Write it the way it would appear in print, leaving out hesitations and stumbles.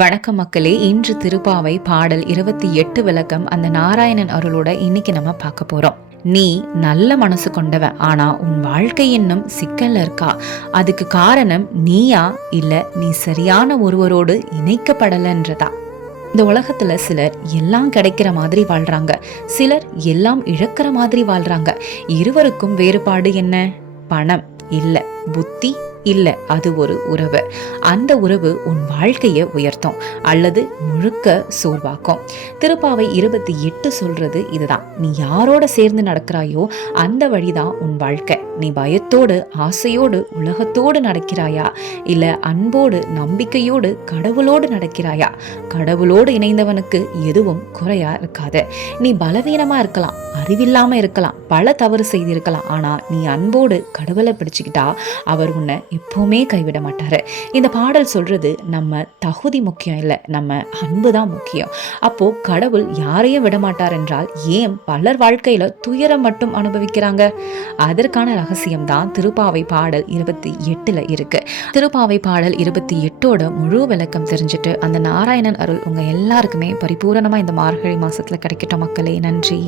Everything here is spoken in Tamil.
வணக்கம் மக்களே. இன்று திருப்பாவை பாடல் 28 விளக்கம் அந்த நாராயணன் அருளோட இன்னைக்கு நம்ம பார்க்க போறோம். நீ நல்ல மனசு கொண்டவன், ஆனா உன் வாழ்க்கை இன்னும் சிக்கல்ல இருக்கா. அதுக்கு காரணம் நீயா இல்ல நீ சரியான ஒருவரோடு இணைக்கப்படலன்றதா. இந்த உலகத்துல சிலர் எல்லாம் கிடைக்கிற மாதிரி வாழ்றாங்க, சிலர் எல்லாம் இழக்கிற மாதிரி வாழ்றாங்க. இருவருக்கும் வேறுபாடு என்ன? பணம் இல்ல, புத்தி இல்ல, அது ஒரு உறவு. அந்த உறவு உன் வாழ்க்கையை உயர்த்தும் அல்லது முழுக்க சோர்வாக்கும். திருப்பாவை 28 சொல்றது இதுதான். நீ யாரோட சேர்ந்து நடக்கிறாயோ அந்த வழிதான் உன் வாழ்க்கை. நீ பயத்தோடு ஆசையோடு உலகத்தோடு நடக்கிறாயா, இல்ல அன்போடு நம்பிக்கையோடு கடவுளோடு நடக்கிறாயா? கடவுளோடு இணைந்தவனுக்கு எதுவும் குறையா இருக்காது. நீ பலவீனமா இருக்கலாம், அறிவில்லாம இருக்கலாம், பல தவறு செய்திருக்கலாம், ஆனா நீ அன்போடு கடவுளை பிடிச்சுக்கிட்டா அவர் உன்னை எப்பவுமே கைவிட மாட்டாரு. இந்த பாடல் சொல்றது நம்ம தகுதி முக்கியம் இல்லை, நம்ம அன்பு தான் முக்கியம். அப்போ கடவுள் யாரையும் விட மாட்டார் என்றால் ஏன் பலர் வாழ்க்கையில துயரம் மட்டும் அனுபவிக்கிறாங்க? அதற்கான ரகசியம் தான் திருப்பாவை பாடல் 28 இருக்கு. திருப்பாவை பாடல் 28 முழு விளக்கம் தெரிஞ்சுட்டு அந்த நாராயணன் அருள் உங்க எல்லாருக்குமே பரிபூரணமா இந்த மார்கழி மாசத்துல கிடைக்கட்டும் மக்களே. நன்றி.